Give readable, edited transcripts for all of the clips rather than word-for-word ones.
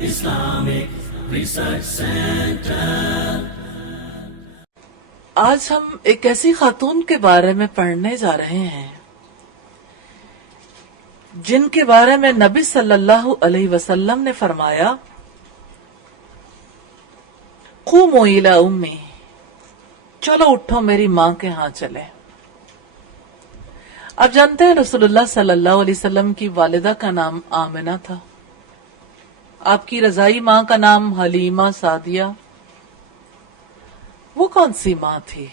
Islamic Research Center. آج ہم ایک ایسی خاتون کے بارے میں پڑھنے جا رہے ہیں جن کے بارے میں نبی صلی اللہ علیہ وسلم نے فرمایا قوموا الی امی، چلو اٹھو میری ماں کے ہاں چلے۔ آپ جانتے ہیں رسول اللہ صلی اللہ علیہ وسلم کی والدہ کا نام آمنہ تھا، آپ کی رضائی ماں کا نام حلیمہ سعدیہ۔ وہ کون سی ماں تھی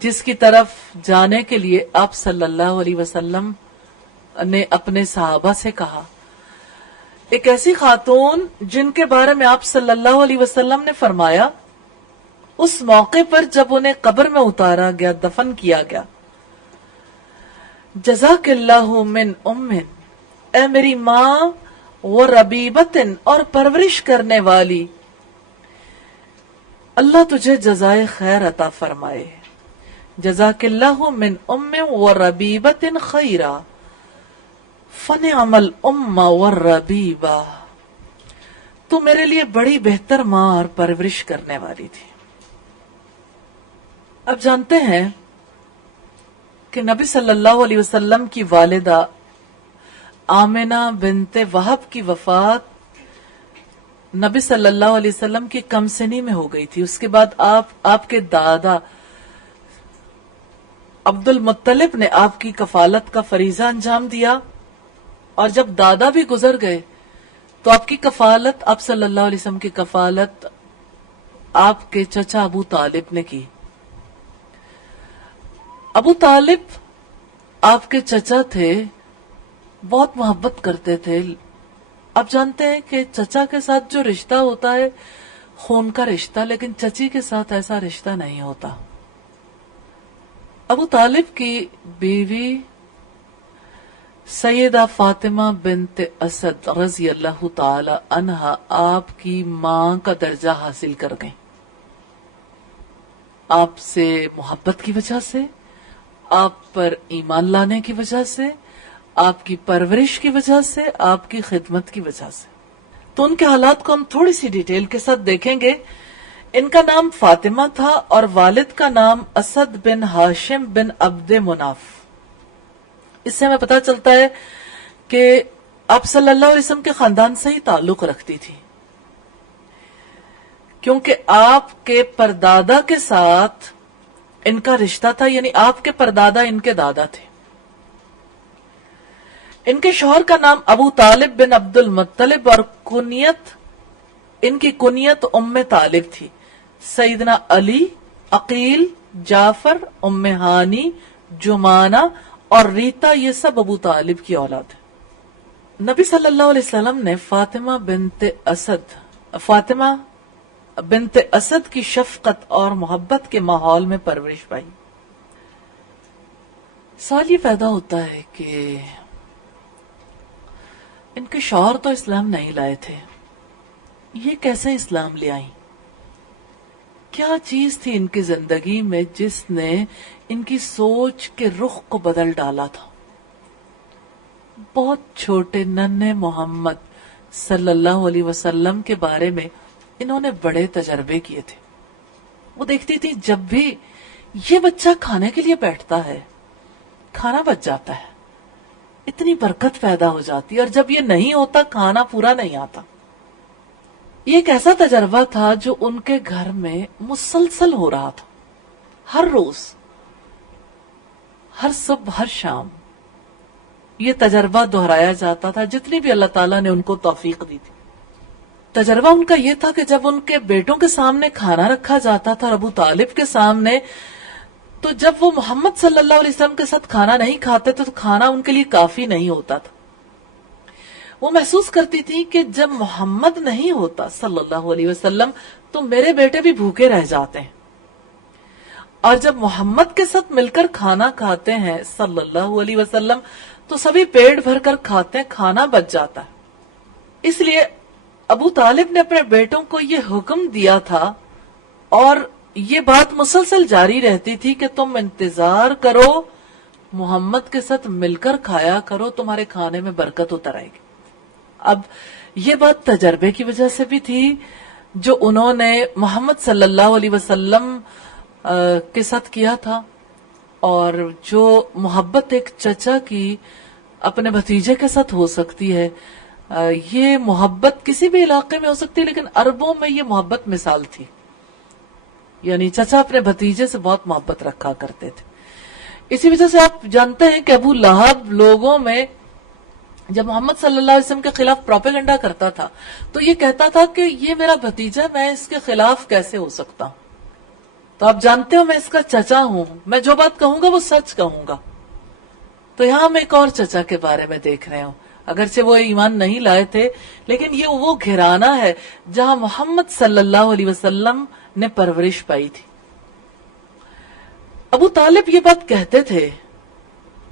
جس کی طرف جانے کے لیے آپ صلی اللہ علیہ وسلم نے اپنے صحابہ سے کہا؟ ایک ایسی خاتون جن کے بارے میں آپ صلی اللہ علیہ وسلم نے فرمایا اس موقع پر جب انہیں قبر میں اتارا گیا، دفن کیا گیا، جزاک اللہ من امن، اے میری ماں و ربیبتن، اور پرورش کرنے والی، اللہ تجھے جزائے خیر عطا فرمائے۔ جزاک اللہ من ام و ربیبتن خیرا فنعم الام والربیبہ، تو میرے لیے بڑی بہتر ماں اور پرورش کرنے والی تھی۔ اب جانتے ہیں کہ نبی صلی اللہ علیہ وسلم کی والدہ آمنہ بنت وہب کی وفات نبی صلی اللہ علیہ وسلم کی کم سنی میں ہو گئی تھی۔ اس کے بعد آپ کے دادا عبد المطلب نے آپ کی کفالت کا فریضہ انجام دیا، اور جب دادا بھی گزر گئے تو آپ کی کفالت، آپ صلی اللہ علیہ وسلم کی کفالت آپ کے چچا ابو طالب نے کی۔ ابو طالب آپ کے چچا تھے، بہت محبت کرتے تھے۔ آپ جانتے ہیں کہ چچا کے ساتھ جو رشتہ ہوتا ہے خون کا رشتہ، لیکن چچی کے ساتھ ایسا رشتہ نہیں ہوتا۔ ابو طالب کی بیوی سیدہ فاطمہ بنت اسد رضی اللہ تعالی عنہا آپ کی ماں کا درجہ حاصل کر گئیں۔ آپ سے محبت کی وجہ سے، آپ پر ایمان لانے کی وجہ سے، آپ کی پرورش کی وجہ سے، آپ کی خدمت کی وجہ سے۔ تو ان کے حالات کو ہم تھوڑی سی ڈیٹیل کے ساتھ دیکھیں گے۔ ان کا نام فاطمہ تھا اور والد کا نام اسد بن ہاشم بن عبد مناف۔ اس سے ہمیں پتہ چلتا ہے کہ آپ صلی اللہ علیہ وسلم کے خاندان سے ہی تعلق رکھتی تھی، کیونکہ آپ کے پردادا کے ساتھ ان کا رشتہ تھا، یعنی آپ کے پردادا ان کے دادا تھے۔ ان کے شوہر کا نام ابو طالب بن عبد المطلب اور ان کی کنیت ام طالب تھی۔ سیدنا علی، عقیل، جعفر، ام ہانی، جمانہ اور ریتا، یہ سب ابو طالب کی اولاد ہے۔ نبی صلی اللہ علیہ وسلم نے فاطمہ بنت اسد کی شفقت اور محبت کے ماحول میں پرورش پائی۔ سوال یہ پیدا ہوتا ہے کہ ان کے شوہر تو اسلام نہیں لائے تھے، یہ کیسے اسلام لے آئیں؟ کیا چیز تھی ان کی زندگی میں جس نے ان کی سوچ کے رخ کو بدل ڈالا تھا؟ بہت چھوٹے ننھے محمد صلی اللہ علیہ وسلم کے بارے میں انہوں نے بڑے تجربے کیے تھے۔ وہ دیکھتی تھی جب بھی یہ بچہ کھانے کے لیے بیٹھتا ہے کھانا بچ جاتا ہے، اتنی برکت پیدا ہو جاتی، اور جب یہ نہیں ہوتا کھانا پورا نہیں آتا۔ یہ ایک ایسا تجربہ تھا جو ان کے گھر میں مسلسل ہو رہا تھا، ہر روز، ہر صبح، ہر شام یہ تجربہ دہرایا جاتا تھا، جتنی بھی اللہ تعالیٰ نے ان کو توفیق دی تھی۔ تجربہ ان کا یہ تھا کہ جب ان کے بیٹوں کے سامنے کھانا رکھا جاتا تھا، ابو طالب کے سامنے، تو جب وہ محمد صلی اللہ علیہ وسلم کے ساتھ کھانا نہیں کھاتے تو کھانا ان کے لیے کافی نہیں ہوتا تھا۔ وہ محسوس کرتی تھی کہ جب محمد نہیں ہوتا صلی اللہ علیہ وسلم تو میرے بیٹے بھی بھوکے رہ جاتے ہیں، اور جب محمد کے ساتھ مل کر کھانا کھاتے ہیں صلی اللہ علیہ وسلم تو سبھی پیٹ بھر کر کھاتے ہیں، کھانا بچ جاتا ہے۔ اس لیے ابو طالب نے اپنے بیٹوں کو یہ حکم دیا تھا، اور یہ بات مسلسل جاری رہتی تھی کہ تم انتظار کرو، محمد کے ساتھ مل کر کھایا کرو، تمہارے کھانے میں برکت اتر آئے گی۔ اب یہ بات تجربے کی وجہ سے بھی تھی جو انہوں نے محمد صلی اللہ علیہ وسلم کے ساتھ کیا تھا، اور جو محبت ایک چچا کی اپنے بھتیجے کے ساتھ ہو سکتی ہے، یہ محبت کسی بھی علاقے میں ہو سکتی ہے، لیکن عربوں میں یہ محبت مثال تھی. یعنی چچا اپنے بھتیجے سے بہت محبت رکھا کرتے تھے. اسی وجہ سے آپ جانتے ہیں کہ ابو لہب لوگوں میں جب محمد صلی اللہ علیہ وسلم کے خلاف پروپیگنڈا کرتا تھا تو یہ کہتا تھا کہ یہ میرا بھتیجا، میں اس کے خلاف کیسے ہو سکتا ہوں. تو آپ جانتے ہو میں اس کا چچا ہوں، میں جو بات کہوں گا وہ سچ کہوں گا. تو یہاں ہم ایک اور چچا کے بارے میں دیکھ رہے ہوں، اگرچہ وہ ایمان نہیں لائے تھے، لیکن یہ وہ گھرانہ ہے جہاں محمد صلی اللہ علیہ وسلم نے پرورش پائی تھی. ابو طالب یہ بات کہتے تھے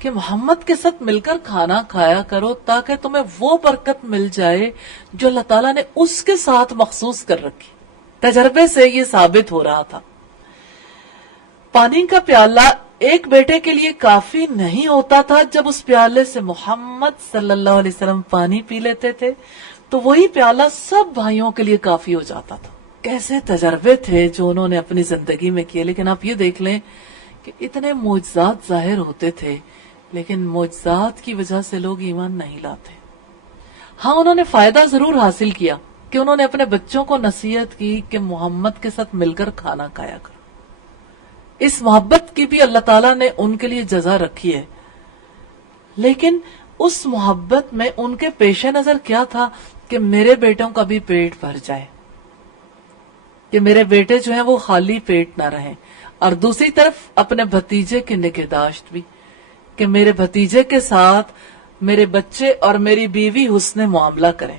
کہ محمد کے ساتھ مل کر کھانا کھایا کرو تاکہ تمہیں وہ برکت مل جائے جو اللہ تعالیٰ نے اس کے ساتھ مخصوص کر رکھی. تجربے سے یہ ثابت ہو رہا تھا. پانی کا پیالہ ایک بیٹے کے لیے کافی نہیں ہوتا تھا. جب اس پیالے سے محمد صلی اللہ علیہ وسلم پانی پی لیتے تھے تو وہی پیالہ سب بھائیوں کے لیے کافی ہو جاتا تھا. کیسے تجربے تھے جو انہوں نے اپنی زندگی میں کیے. لیکن آپ یہ دیکھ لیں کہ اتنے معجزات ظاہر ہوتے تھے، لیکن معجزات کی وجہ سے لوگ ایمان نہیں لاتے. ہاں، انہوں نے فائدہ ضرور حاصل کیا کہ انہوں نے اپنے بچوں کو نصیحت کی کہ محمد کے ساتھ مل کر کھانا کھایا کرو. اس محبت کی بھی اللہ تعالیٰ نے ان کے لیے جزا رکھی ہے، لیکن اس محبت میں ان کے پیش نظر کیا تھا کہ میرے بیٹوں کا بھی پیٹ بھر جائے، کہ میرے بیٹے جو ہیں وہ خالی پیٹ نہ رہیں، اور دوسری طرف اپنے بھتیجے کی نگہداشت بھی، کہ میرے بھتیجے کے ساتھ میرے بچے اور میری بیوی حسن معاملہ کریں.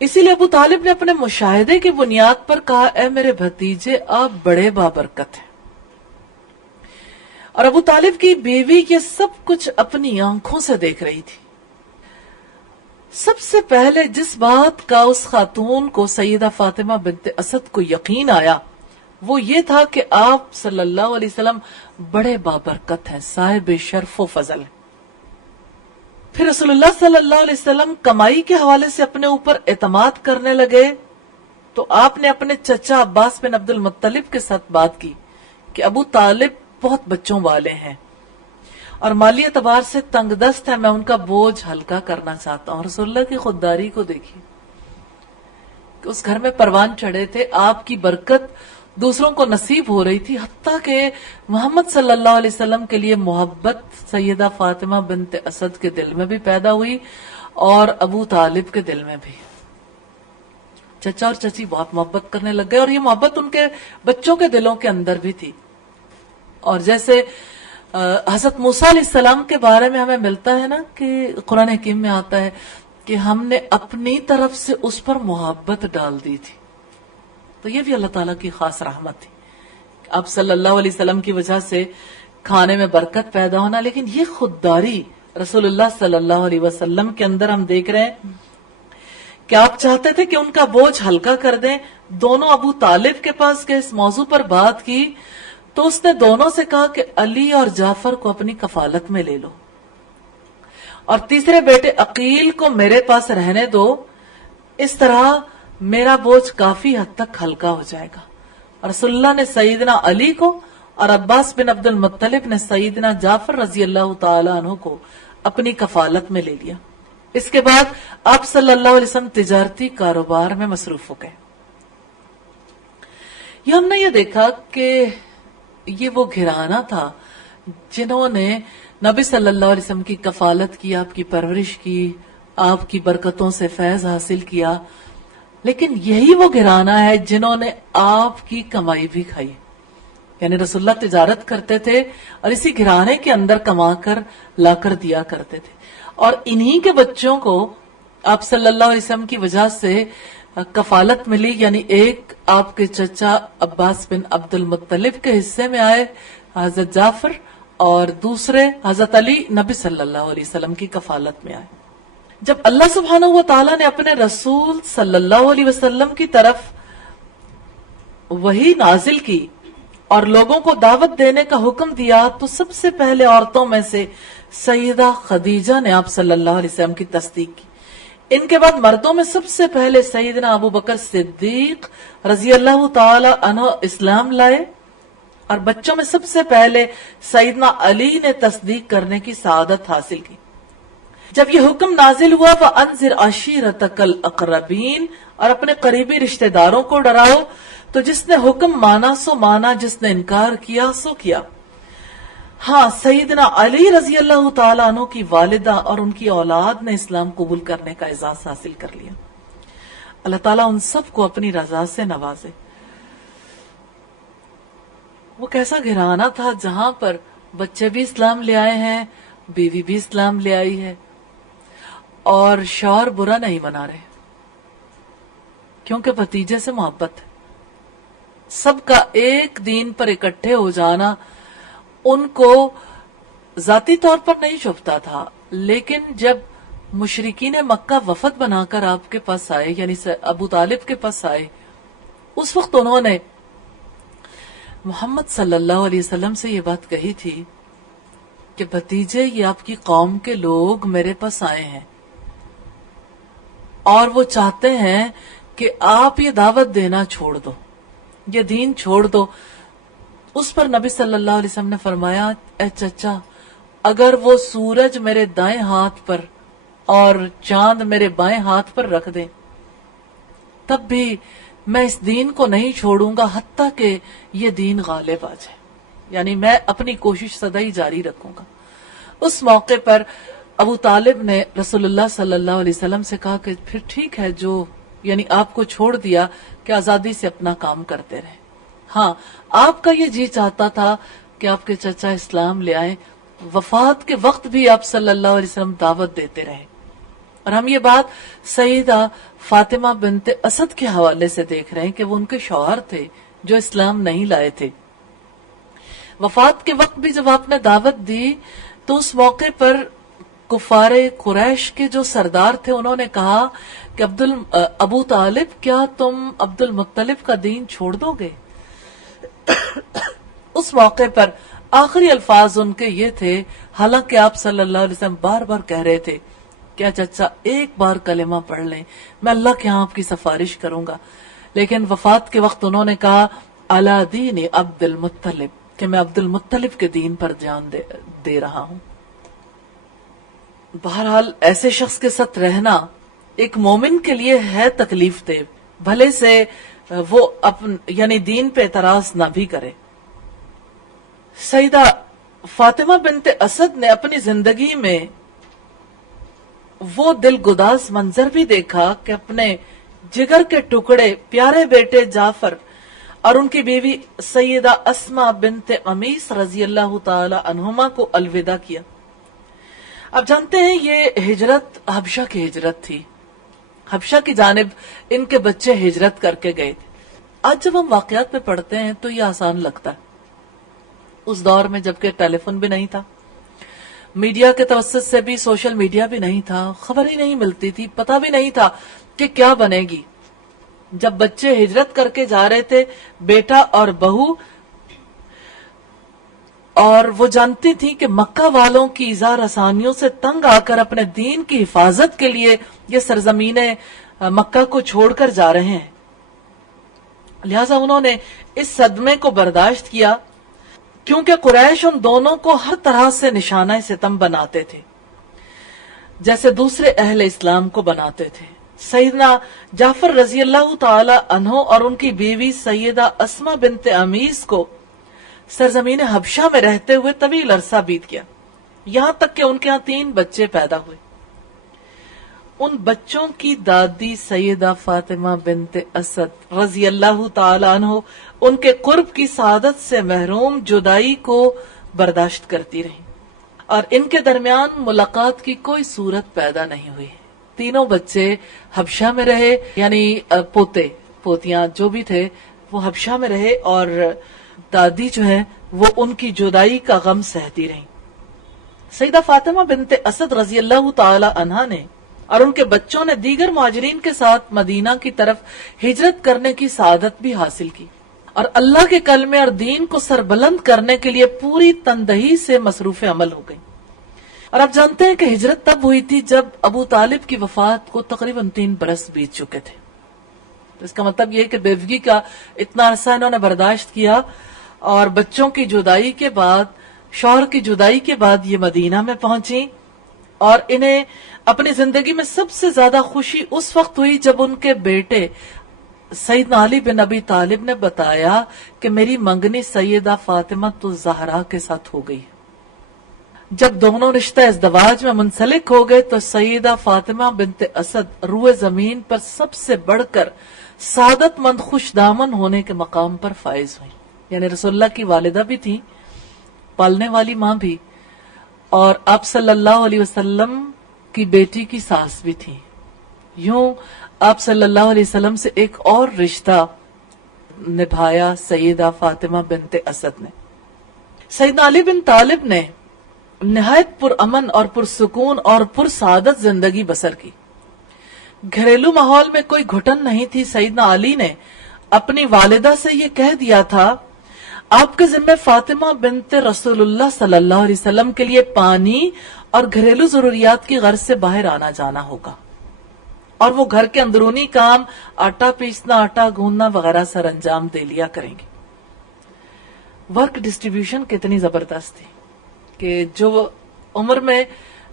اسی لیے ابو طالب نے اپنے مشاہدے کی بنیاد پر کہا، اے میرے بھتیجے آپ بڑے بابرکت ہیں. اور ابو طالب کی بیوی یہ سب کچھ اپنی آنکھوں سے دیکھ رہی تھی. سب سے پہلے جس بات کا اس خاتون کو سیدہ فاطمہ بنت اسد کو یقین آیا وہ یہ تھا کہ آپ صلی اللہ علیہ وسلم بڑے بابرکت ہیں، صاحب شرف و فضل ہیں. پھر رسول اللہ صلی اللہ علیہ وسلم کمائی کے حوالے سے اپنے اوپر اعتماد کرنے لگے تو آپ نے اپنے چچا عباس بن عبد المطلب کے ساتھ بات کی کہ ابو طالب بہت بچوں والے ہیں اور مالی اعتبار سے تنگ دست ہے، میں ان کا بوجھ ہلکا کرنا چاہتا ہوں. رسول اللہ کی خودداری کو دیکھیے کہ اس گھر میں پروان چڑھے تھے، آپ کی برکت دوسروں کو نصیب ہو رہی تھی، حتیٰ کہ محمد صلی اللہ علیہ وسلم کے لیے محبت سیدہ فاطمہ بنت اسد کے دل میں بھی پیدا ہوئی اور ابو طالب کے دل میں بھی. چچا اور چچی بہت محبت کرنے لگ گئے اور یہ محبت ان کے بچوں کے دلوں کے اندر بھی تھی. اور جیسے حضرت موسیٰ علیہ السلام کے بارے میں ہمیں ملتا ہے نا کہ قرآن حکیم میں آتا ہے کہ ہم نے اپنی طرف سے اس پر محبت ڈال دی تھی. تو یہ بھی اللہ تعالیٰ کی خاص رحمت تھی. اب صلی اللہ علیہ وسلم کی وجہ سے کھانے میں برکت پیدا ہونا، لیکن یہ خودداری رسول اللہ صلی اللہ علیہ وسلم کے اندر ہم دیکھ رہے ہیں کہ آپ چاہتے تھے کہ ان کا بوجھ ہلکا کر دیں. دونوں ابو طالب کے پاس گئے، اس موضوع پر بات کی تو اس نے دونوں سے کہا کہ علی اور جعفر کو اپنی کفالت میں لے لو اور تیسرے بیٹے عقیل کو میرے پاس رہنے دو، اس طرح میرا بوجھ کافی حد تک ہلکا ہو جائے گا. رسول اللہ نے سیدنا علی کو اور عباس بن عبد المطلب نے سیدنا جعفر رضی اللہ تعالی عنہ کو اپنی کفالت میں لے لیا. اس کے بعد آپ صلی اللہ علیہ وسلم تجارتی کاروبار میں مصروف ہو گئے. یہ ہم نے یہ دیکھا کہ یہ وہ گھرانہ تھا جنہوں نے نبی صلی اللہ علیہ وسلم کی کفالت کی، آپ کی پرورش کی، آپ کی برکتوں سے فیض حاصل کیا. لیکن یہی وہ گھرانہ ہے جنہوں نے آپ کی کمائی بھی کھائی. یعنی رسول اللہ تجارت کرتے تھے اور اسی گھرانے کے اندر کما کر لا کر دیا کرتے تھے، اور انہی کے بچوں کو آپ صلی اللہ علیہ وسلم کی وجہ سے کفالت ملی. یعنی ایک آپ کے چچا عباس بن عبد المطلب کے حصے میں آئے حضرت جعفر، اور دوسرے حضرت علی نبی صلی اللہ علیہ وسلم کی کفالت میں آئے. جب اللہ سبحانہ و تعالیٰ نے اپنے رسول صلی اللہ علیہ وسلم کی طرف وحی نازل کی اور لوگوں کو دعوت دینے کا حکم دیا تو سب سے پہلے عورتوں میں سے سیدہ خدیجہ نے آپ صلی اللہ علیہ وسلم کی تصدیق کی. ان کے بعد مردوں میں سب سے پہلے سیدنا ابو بکر صدیق رضی اللہ تعالی عنہ اسلام لائے، اور بچوں میں سب سے پہلے سیدنا علی نے تصدیق کرنے کی سعادت حاصل کی۔ جب یہ حکم نازل ہوا وَأَنذِرْ عَشِيرَتَكَ الْأَقْرَبِينَ، اور اپنے قریبی رشتہ داروں کو ڈراؤ، تو جس نے حکم مانا سو مانا، جس نے انکار کیا سو کیا۔ ہاں، سیدنا علی رضی اللہ تعالیٰ عنہ کی والدہ اور ان کی اولاد نے اسلام قبول کرنے کا اعزاز حاصل کر لیا۔ اللہ تعالیٰ ان سب کو اپنی رضا سے نوازے۔ وہ کیسا گھرانہ تھا جہاں پر بچے بھی اسلام لے آئے ہیں، بیوی بھی اسلام لے آئی ہے، اور شوہر برا نہیں منا رہے، کیونکہ بھتیجے سے محبت ہے۔ سب کا ایک دین پر اکٹھے ہو جانا ان کو ذاتی طور پر نہیں چھپتا تھا، لیکن جب مشرکین مکہ وفد بنا کر آپ کے پاس آئے، یعنی ابو طالب کے پاس آئے، اس وقت انہوں نے محمد صلی اللہ علیہ وسلم سے یہ بات کہی تھی کہ بھتیجے، یہ آپ کی قوم کے لوگ میرے پاس آئے ہیں اور وہ چاہتے ہیں کہ آپ یہ دعوت دینا چھوڑ دو، یہ دین چھوڑ دو۔ اس پر نبی صلی اللہ علیہ وسلم نے فرمایا، اے چچا، اگر وہ سورج میرے دائیں ہاتھ پر اور چاند میرے بائیں ہاتھ پر رکھ دیں تب بھی میں اس دین کو نہیں چھوڑوں گا حتیٰ کہ یہ دین غالب آ جائے، یعنی میں اپنی کوشش سدا ہی جاری رکھوں گا۔ اس موقع پر ابو طالب نے رسول اللہ صلی اللہ علیہ وسلم سے کہا کہ پھر ٹھیک ہے، جو یعنی آپ کو چھوڑ دیا کہ آزادی سے اپنا کام کرتے رہے۔ ہاں، آپ کا یہ جی چاہتا تھا کہ آپ کے چچا اسلام لے آئیں، وفات کے وقت بھی آپ صلی اللہ علیہ وسلم دعوت دیتے رہے۔ اور ہم یہ بات سیدہ فاطمہ بنت اسد کے حوالے سے دیکھ رہے ہیں کہ وہ ان کے شوہر تھے جو اسلام نہیں لائے تھے۔ وفات کے وقت بھی جب آپ نے دعوت دی تو اس موقع پر کفار قریش کے جو سردار تھے انہوں نے کہا کہ ابو طالب، کیا تم عبد المطلب کا دین چھوڑ دو گے؟ اس موقع پر آخری الفاظ ان کے یہ تھے، حالانکہ آپ صلی اللہ علیہ وسلم بار بار کہہ رہے تھے کیا چچا ایک بار کلمہ پڑھ لیں، میں اللہ کے ہاں آپ کی سفارش کروں گا، لیکن وفات کے وقت انہوں نے کہا علی دین عبد المطلب، کہ میں عبد المطلب کے دین پر جان دے رہا ہوں۔ بہرحال ایسے شخص کے ساتھ رہنا ایک مومن کے لیے ہے تکلیف دہ، بھلے سے وہ یعنی دین پہ اعتراض نہ بھی کرے۔ سیدہ فاطمہ بنت اسد نے اپنی زندگی میں وہ دل گداز منظر بھی دیکھا کہ اپنے جگر کے ٹکڑے پیارے بیٹے جعفر اور ان کی بیوی سیدہ اسماء بنت عمیس رضی اللہ تعالی عنہما کو الوداع کیا۔ اب جانتے ہیں یہ ہجرت حبشہ کی ہجرت تھی، حبشہ کی جانب ان کے بچے ہجرت کر کے گئے تھے۔ آج جب ہم واقعات میں پڑھتے ہیں تو یہ آسان لگتا ہے، اس دور میں جبکہ ٹیلی فون بھی نہیں تھا، میڈیا کے توسط سے بھی سوشل میڈیا بھی نہیں تھا، خبر ہی نہیں ملتی تھی، پتہ بھی نہیں تھا کہ کیا بنے گی۔ جب بچے ہجرت کر کے جا رہے تھے، بیٹا اور بہو، اور وہ جانتی تھی کہ مکہ والوں کی ایذا رسانیوں سے تنگ آ کر اپنے دین کی حفاظت کے لیے یہ سرزمین مکہ کو چھوڑ کر جا رہے ہیں، لہٰذا انہوں نے اس صدمے کو برداشت کیا، کیونکہ قریش ان دونوں کو ہر طرح سے نشانہ ستم بناتے تھے جیسے دوسرے اہل اسلام کو بناتے تھے۔ سیدنا جعفر رضی اللہ تعالی عنہ اور ان کی بیوی سیدہ اسماء بنت عمیس کو سرزمین حبشہ میں رہتے ہوئے طویل عرصہ بیت گیا، یہاں تک کہ ان کے ہاں 3 بچے پیدا ہوئے۔ ان بچوں کی دادی سیدہ فاطمہ بنت اسد رضی اللہ تعالی عنہ ان کے قرب کی سعادت سے محروم جدائی کو برداشت کرتی رہی، اور ان کے درمیان ملاقات کی کوئی صورت پیدا نہیں ہوئی۔ تینوں بچے حبشہ میں رہے، یعنی پوتے پوتیاں جو بھی تھے وہ حبشہ میں رہے، اور دادی جو ہے وہ ان کی جدائی کا غم سہتی رہی۔ سیدہ فاطمہ بنت اسد رضی اللہ تعالی عنہا نے اور ان کے بچوں نے دیگر مہاجرین کے ساتھ مدینہ کی طرف ہجرت کرنے کی سعادت بھی حاصل کی، اور اللہ کے کلمے اور دین کو سربلند کرنے کے لیے پوری تندہی سے مصروف عمل ہو گئی۔ اور آپ جانتے ہیں کہ ہجرت تب ہوئی تھی جب ابو طالب کی وفات کو تقریباً 3 برس بیت چکے تھے. تو اس کا مطلب یہ کہ بیوگی کا اتنا عرصہ انہوں نے برداشت کیا، اور بچوں کی جدائی کے بعد، شوہر کی جدائی کے بعد یہ مدینہ میں پہنچی. اور انہیں اپنی زندگی میں سب سے زیادہ خوشی اس وقت ہوئی جب ان کے بیٹے سیدنا علی بن ابی طالب نے بتایا کہ میری منگنی سیدہ فاطمہ الزہرا کے ساتھ ہو گئی. جب دونوں رشتہ ازدواج میں منسلک ہو گئے تو سیدہ فاطمہ بنت اسد روئے زمین پر سب سے بڑھ کر سعادت مند خوش دامن ہونے کے مقام پر فائز ہوئی. یعنی رسول اللہ کی والدہ بھی تھی، پالنے والی ماں بھی، اور آپ صلی اللہ علیہ وسلم کی بیٹی کی ساس بھی تھی. یوں آپ صلی اللہ علیہ وسلم سے ایک اور رشتہ نبھایا سیدہ فاطمہ بنت اسد نے. سیدنا علی بن طالب نے نہایت پرامن اور پرسکون اور پرسعادت زندگی بسر کی. گھریلو ماحول میں کوئی گھٹن نہیں تھی. سیدنا علی نے اپنی والدہ سے یہ کہہ دیا تھا آپ کے ذمہ فاطمہ بنت رسول اللہ صلی اللہ علیہ وسلم کے لیے پانی اور گھریلو ضروریات کی غرض سے باہر آنا جانا ہوگا، اور وہ گھر کے اندرونی کام آٹا پیسنا، آٹا گوندنا وغیرہ سر انجام دے لیا کریں گے. ورک ڈسٹریبیوشن کتنی زبردست تھی کہ جو عمر میں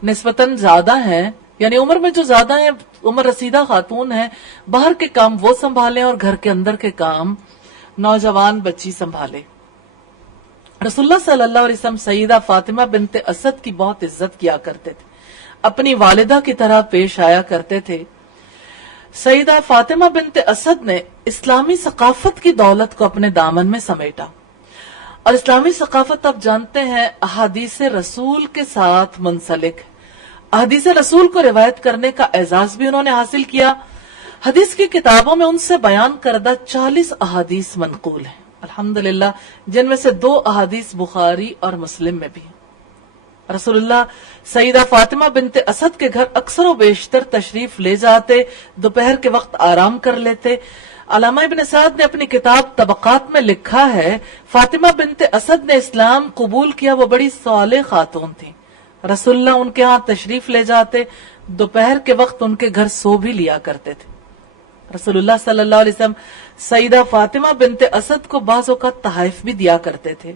نسبتاً زیادہ ہیں، یعنی عمر میں جو زیادہ ہیں، عمر رسیدہ خاتون ہیں، باہر کے کام وہ سنبھالیں اور گھر کے اندر کے کام نوجوان بچی سنبھالے. رسول اللہ صلی اللہ علیہ وسلم سیدہ فاطمہ بنت اسد کی بہت عزت کیا کرتے تھے، اپنی والدہ کی طرح پیش آیا کرتے تھے. سیدہ فاطمہ بنت اسد نے اسلامی ثقافت کی دولت کو اپنے دامن میں سمیٹا، اور اسلامی ثقافت آپ جانتے ہیں احادیث رسول کے ساتھ منسلک. احادیث رسول کو روایت کرنے کا اعزاز بھی انہوں نے حاصل کیا. حدیث کی کتابوں میں ان سے بیان کردہ 40 احادیث منقول ہیں الحمدللہ، جن میں سے 2 احادیث بخاری اور مسلم میں بھی ہیں. رسول اللہ سیدہ فاطمہ بنت اسد کے گھر اکثر و بیشتر تشریف لے جاتے، دوپہر کے وقت آرام کر لیتے. علامہ ابن سعد نے اپنی کتاب طبقات میں لکھا ہے فاطمہ بنت اسد نے اسلام قبول کیا، وہ بڑی صالح خاتون تھی. رسول اللہ ان کے ہاں تشریف لے جاتے، دوپہر کے وقت ان کے گھر سو بھی لیا کرتے تھے. رسول اللہ صلی اللہ علیہ وسلم سیدہ فاطمہ بنت اسد کو بعض اوقات تحائف بھی دیا کرتے تھے،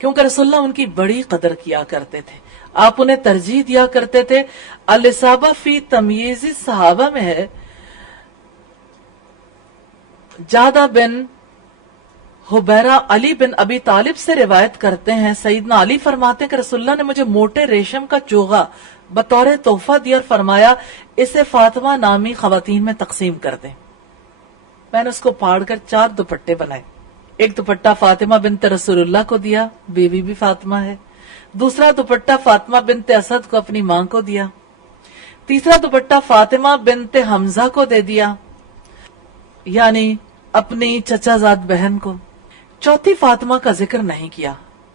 کیونکہ رسول اللہ ان کی بڑی قدر کیا کرتے تھے. آپ انہیں ترجیح دیا کرتے تھے. الاصابہ فی تمییز صحابہ میں ہے، جادہ بن حبیرہ علی بن ابی طالب سے روایت کرتے ہیں، سیدنا علی فرماتے ہیں کہ رسول اللہ نے مجھے موٹے ریشم کا چوغا بطور تحفہ دیا اور فرمایا اسے فاطمہ نامی خواتین میں تقسیم کر دیں. میں نے اس کو پھاڑ کر 4 دوپٹے بنائے. ایک دوپٹہ فاطمہ بنت رسول اللہ کو دیا، بیوی بھی فاطمہ ہے. دوسرا دوپٹہ فاطمہ بنت اسد کو اپنی ماں کو دیا. تیسرا دوپٹہ فاطمہ بنت حمزہ کو دے دیا، یعنی اپنی چچا زاد بہن کو. چوتھی فاطمہ کا ذکر نہیں کیا.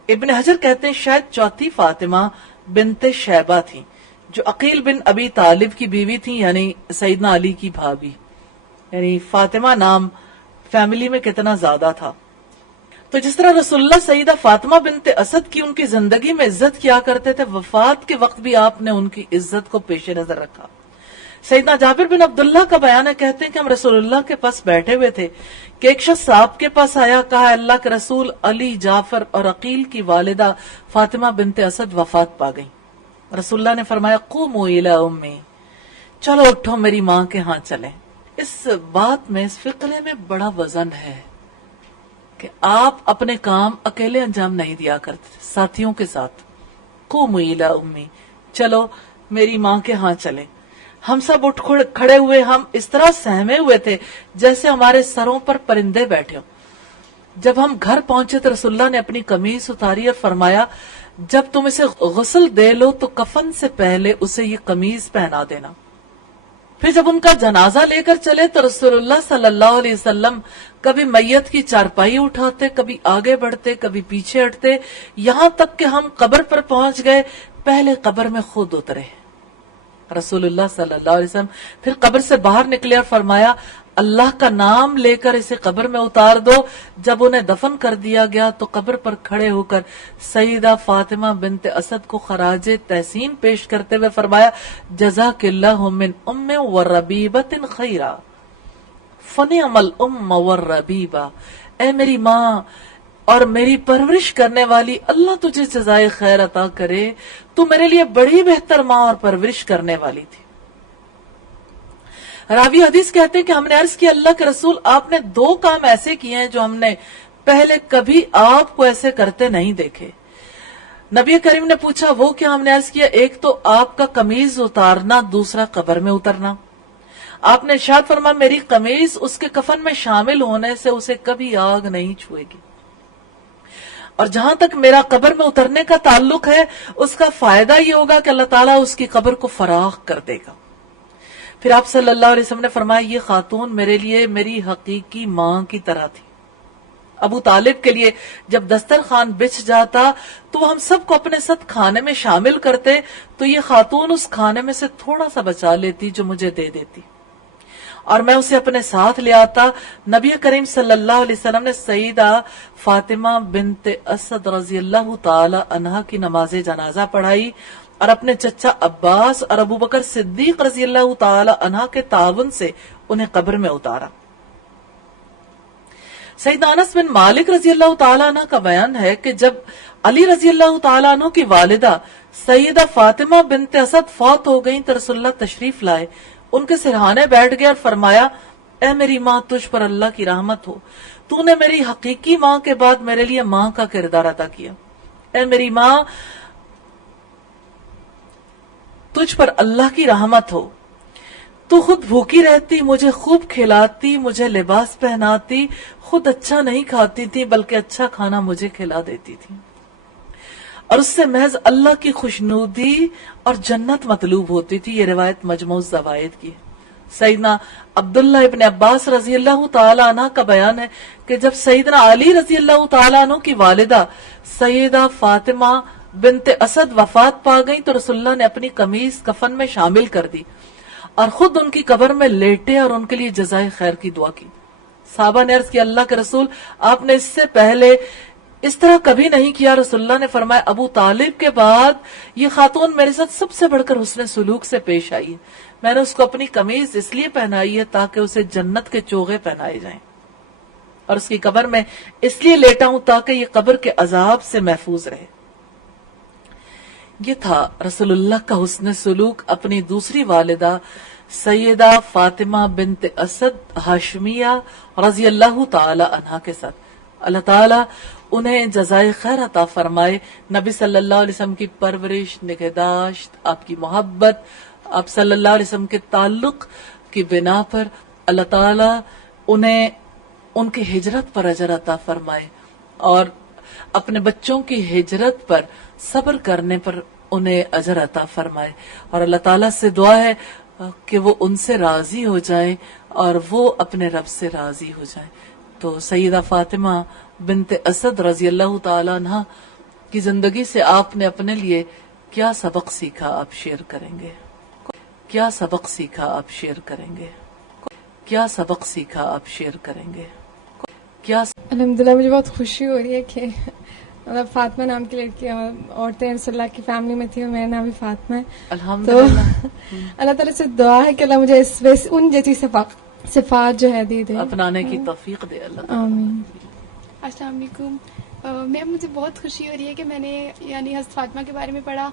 ابن حجر کہتے ہیں شاید چوتھی فاطمہ بنت شیبہ تھی، جو عقیل بن ابی طالب کی بیوی تھی، یعنی سیدنا علی کی بھابی. یعنی فاطمہ نام فیملی میں کتنا زیادہ تھا. تو جس طرح رسول اللہ سیدہ فاطمہ بنت اسد کی ان کی زندگی میں عزت کیا کرتے تھے، وفات کے وقت بھی آپ نے ان کی عزت کو پیش نظر رکھا. سیدنا جابر بن عبداللہ کا بیان ہے، کہتے ہیں کہ ہم رسول اللہ کے پاس بیٹھے ہوئے تھے کہ ایک شخص آپ کے پاس آیا، کہا اللہ کے رسول علی، جعفر اور عقیل کی والدہ فاطمہ بنت اسد وفات پا گئی. رسول اللہ نے فرمایا قوموا الی امی، چلو اٹھو میری ماں کے ہاں چلیں. اس بات میں، اس فقرے میں بڑا وزن ہے کہ آپ اپنے کام اکیلے انجام نہیں دیا کرتے، ساتھیوں کے ساتھ. قوموا الی امی، چلو میری ماں کے ہاں چلیں. ہم سب اٹھ کھڑے ہوئے، ہم اس طرح سہمے ہوئے تھے جیسے ہمارے سروں پر پرندے بیٹھے ہوں. جب ہم گھر پہنچے تو رسول اللہ نے اپنی قمیص اتاری اور فرمایا جب تم اسے غسل دے لو تو کفن سے پہلے اسے یہ قمیض پہنا دینا. پھر جب ان کا جنازہ لے کر چلے تو رسول اللہ صلی اللہ علیہ وسلم کبھی میت کی چارپائی اٹھاتے، کبھی آگے بڑھتے، کبھی پیچھے ہٹتے، یہاں تک کہ ہم قبر پر پہنچ گئے. پہلے قبر میں خود اترے رسول اللہ صلی اللہ علیہ وسلم، پھر قبر سے باہر نکلے اور فرمایا اللہ کا نام لے کر اسے قبر میں اتار دو. جب انہیں دفن کر دیا گیا تو قبر پر کھڑے ہو کر سیدہ فاطمہ بنت اسد کو خراج تحسین پیش کرتے ہوئے فرمایا جزاک اللہ من ام وربیبۃ خیرا فنعم الام والربیبہ. اے میری ماں اور میری پرورش کرنے والی، اللہ تجھے جزائے خیر عطا کرے، تو میرے لیے بڑی بہتر ماں اور پرورش کرنے والی تھی. راوی حدیث کہتے ہیں کہ ہم نے عرض کیا اللہ کے رسول آپ نے 2 کام ایسے کیے ہیں جو ہم نے پہلے کبھی آپ کو ایسے کرتے نہیں دیکھے. نبی کریم نے پوچھا وہ کیا؟ ہم نے عرض کیا ایک تو آپ کا قمیض اتارنا، دوسرا قبر میں اترنا. آپ نے ارشاد فرمایا میری قمیض اس کے کفن میں شامل ہونے سے اسے کبھی آگ نہیں چھوئے گی، اور جہاں تک میرا قبر میں اترنے کا تعلق ہے اس کا فائدہ یہ ہوگا کہ اللہ تعالیٰ اس کی قبر کو فراخ کر دے گا. پھر آپ صلی اللہ علیہ وسلم نے فرمایا یہ خاتون میرے لیے میری حقیقی ماں کی طرح تھی. ابو طالب کے لیے جب دسترخوان بچھ جاتا تو وہ ہم سب کو اپنے ساتھ کھانے میں شامل کرتے تو یہ خاتون اس کھانے میں سے تھوڑا سا بچا لیتی جو مجھے دے دیتی اور میں اسے اپنے ساتھ لے آتا. نبی کریم صلی اللہ علیہ وسلم نے سیدہ فاطمہ بنت اسد رضی اللہ تعالی عنہا کی نماز جنازہ پڑھائی اور اپنے چچا عباس اور ابو بکر صدیق رضی اللہ تعالی عنہ کے تعاون سے انہیں قبر میں اتارا. سیدنا انس بن مالک رضی اللہ تعالی عنہ کا بیان ہے کہ جب علی رضی اللہ تعالی عنہ کی والدہ سیدہ فاطمہ بنت اسد فوت ہو گئیں تو رسول اللہ تشریف لائے، ان کے سرہانے بیٹھ گئے اور فرمایا اے میری ماں تجھ پر اللہ کی رحمت ہو، تو نے میری حقیقی ماں کے بعد میرے لیے ماں کا کردار ادا کیا. اے میری ماں تجھ پر اللہ کی رحمت ہو، تو خود بھوکی رہتی، مجھے خوب کھلاتی، مجھے لباس پہناتی، خود اچھا نہیں کھاتی تھی بلکہ اچھا کھانا مجھے کھلا دیتی تھی، اور اس سے محض اللہ کی خوشنودی اور جنت مطلوب ہوتی تھی. یہ روایت مجموع الزوائد کی ہے. سیدنا عبداللہ ابن عباس رضی اللہ تعالی عنہ کا بیان ہے کہ جب سیدنا علی رضی اللہ تعالی عنہ کی والدہ سیدہ فاطمہ بنت اسد وفات پا گئی تو رسول اللہ نے اپنی قمیض کفن میں شامل کر دی اور خود ان کی قبر میں لیٹے اور ان کے لیے جزائے خیر کی دعا کی. صحابہ نے عرض کیا اللہ کے رسول آپ نے اس سے پہلے اس طرح کبھی نہیں کیا. رسول اللہ نے فرمایا ابو طالب کے بعد یہ خاتون میرے ساتھ سب سے بڑھ کر حسن سلوک سے پیش آئی ہے. میں نے اس کو اپنی قمیض اس لیے پہنائی ہے تاکہ اسے جنت کے چوغے پہنائے جائیں، اور اس کی قبر میں اس لیے لیٹا ہوں تاکہ یہ قبر کے عذاب سے محفوظ رہے. یہ تھا رسول اللہ کا حسن سلوک اپنی دوسری والدہ سیدہ فاطمہ بنت اسد ہاشمیہ رضی اللہ تعالی عنہا کے ساتھ. اللہ تعالیٰ انہیں جزائے خیر عطا فرمائے. نبی صلی اللہ علیہ وسلم کی پرورش، نگہداشت، آپ کی محبت، آپ صلی اللہ علیہ وسلم کے تعلق کی بنا پر اللہ تعالیٰ انہیں ان کی ہجرت پر اجر عطا فرمائے اور اپنے بچوں کی ہجرت پر صبر کرنے پر انہیں اجر عطا فرمائے. اور اللہ تعالیٰ سے دعا ہے کہ وہ ان سے راضی ہو جائے اور وہ اپنے رب سے راضی ہو جائے. تو سیدہ فاطمہ بنت اسد رضی اللہ تعالی عنہ کی زندگی سے آپ نے اپنے لیے کیا سبق سیکھا آپ شیئر کریں گے؟ کیا سبق سیکھا آپ شیئر کریں گے؟ کیا سبق سیکھا آپ شیئر کریں گے؟ کیا الحمدللہ مجھے بہت خوشی ہو رہی ہے کہ مطلب فاطمہ نام کی لڑکی عورتیں رسول اللہ کی فیملی میں تھی اور میرا نام بھی فاطمہ ہے. الحمدللہ اللہ تعالیٰ سے دعا ہے کہ اللہ مجھے ان جیسی صفات جو ہے دے دے، اپنانے کی توفیق دے اللہ تعالیٰ. آمین. السلام علیکم. میم مجھے بہت خوشی ہو رہی ہے کہ میں نے یعنی حضرت فاطمہ کے بارے میں پڑھا،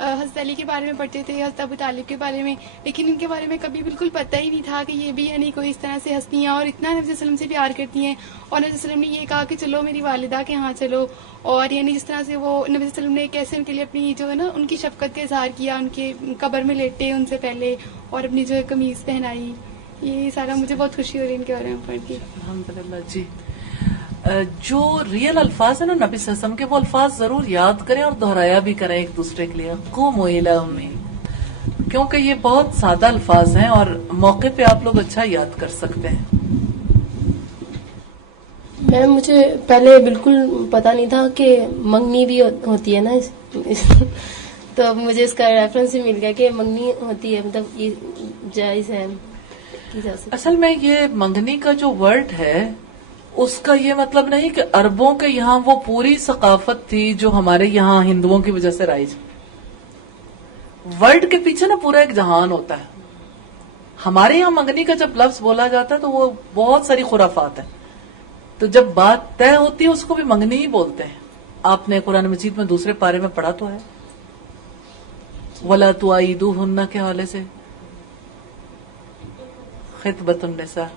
حضرت علی کے بارے میں پڑھتے تھے، حضرت ابو طالب کے بارے میں، لیکن ان کے بارے میں کبھی بالکل پتہ ہی نہیں تھا کہ یہ بھی یعنی کوئی اس طرح سے ہستیاں اور اتنا نبی صلی اللہ علیہ وسلم سے پیار کرتی ہیں. اور نبی صلی اللہ علیہ وسلم نے یہ کہا کہ چلو میری والدہ کے ہاں چلو، اور یعنی جس طرح سے وہ نبی صلی اللہ علیہ وسلم نے کیسے ان کے لیے اپنی جو ہے نا ان کی شفقت کا اظہار کیا، ان کے قبر میں لیٹے ان سے پہلے اور اپنی جو ہے قمیض پہنائی، یہ سارا مجھے بہت خوشی ہو رہی ہے ان کے بارے میں پڑھ کے. الحمدللہ. جی جو ریئل الفاظ ہیں نا نبی صلی اللہ علیہ وسلم کے، وہ الفاظ ضرور یاد کریں اور دہرایا بھی کریں ایک دوسرے کے لیے. قوموا الی امی، کیونکہ یہ بہت سادہ الفاظ ہیں اور موقع پہ آپ لوگ اچھا یاد کر سکتے ہیں. میم مجھے پہلے بالکل پتا نہیں تھا کہ منگنی بھی ہوتی ہے نا تو مجھے اس کا ریفرنس بھی مل گیا کہ منگنی ہوتی ہے، مطلب یہ جائز ہے کی جا سکتی. اصل میں یہ منگنی کا جو ورڈ ہے اس کا یہ مطلب نہیں کہ عربوں کے یہاں وہ پوری ثقافت تھی جو ہمارے یہاں ہندوؤں کی وجہ سے رائج. ورڈ کے پیچھے نا پورا ایک جہان ہوتا ہے. ہمارے یہاں منگنی کا جب لفظ بولا جاتا ہے تو وہ بہت ساری خرافات ہیں, تو جب بات طے ہوتی ہے اس کو بھی منگنی ہی بولتے ہیں. آپ نے قرآن مجید میں دوسرے پارے میں پڑھا تو ہے وَلَا تُعَيِّدُوهُنَّ کے حوالے سے خطبۃ النساء.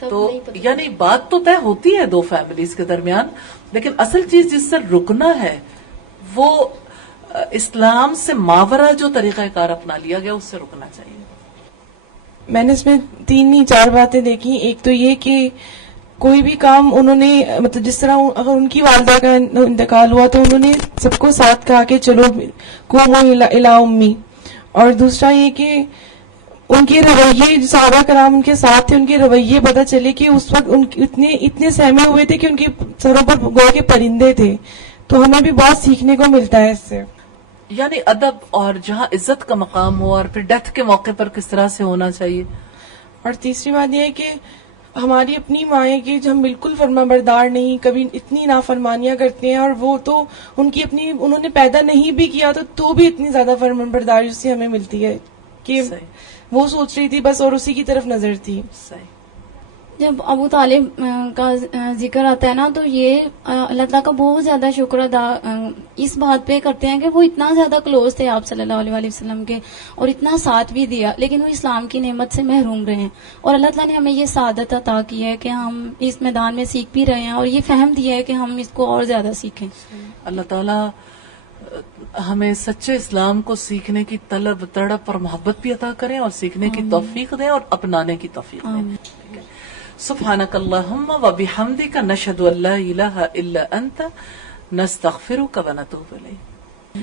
تو یعنی بات تو طے ہوتی ہے دو فیملیز کے درمیان, لیکن اصل چیز جس سے رکنا ہے وہ اسلام سے ماورا جو طریقہ کار اپنا لیا گیا اس سے رکنا چاہیے. میں نے اس میں 3 نہیں 4 باتیں دیکھی. ایک تو یہ کہ کوئی بھی کام انہوں نے مطلب جس طرح اگر ان کی والدہ کا انتقال ہوا تو انہوں نے سب کو ساتھ کہا کہ چلو قوموا الی امی. اور دوسرا یہ کہ ان کے رویے جو صحابہ کرام ان کے ساتھ تھے ان کے رویے پتہ چلے کہ اس وقت اتنے سہمے ہوئے تھے کہ ان کے سروں پر گویا کے پرندے تھے. تو ہمیں بھی بہت سیکھنے کو ملتا ہے اس سے, یعنی ادب اور جہاں عزت کا مقام ہو, اور پھر ڈیتھ کے موقع پر کس طرح سے ہونا چاہیے. اور تیسری بات یہ ہے کہ ہماری اپنی مائیں کہ جو ہم بالکل فرما بردار نہیں, کبھی اتنی نافرمانیاں کرتے ہیں, اور وہ تو ان کی اپنی انہوں نے پیدا نہیں بھی کیا تو بھی اتنی زیادہ فرما برداری اس سے ہمیں ملتی ہے کہ وہ سوچ رہی تھی بس اور اسی کی طرف نظر تھی. صحیح. جب ابو طالب کا ذکر آتا ہے نا تو یہ اللہ تعالیٰ کا بہت زیادہ شکر ادا اس بات پہ کرتے ہیں کہ وہ اتنا زیادہ کلوز تھے آپ صلی اللہ علیہ وسلم کے, اور اتنا ساتھ بھی دیا, لیکن وہ اسلام کی نعمت سے محروم رہے ہیں. اور اللہ تعالیٰ نے ہمیں یہ سعادت عطا کی ہے کہ ہم اس میدان میں سیکھ بھی رہے ہیں, اور یہ فہم دیا ہے کہ ہم اس کو اور زیادہ سیکھیں. اللہ تعالیٰ ہمیں سچے اسلام کو سیکھنے کی طلب, تڑپ اور محبت بھی عطا کریں, اور سیکھنے کی توفیق دیں اور اپنانے کی توفیق دیں. سبحانک اللہم و بحمدک نشہد ان لا الہ الا انت نستغفرک و نتوب الیک.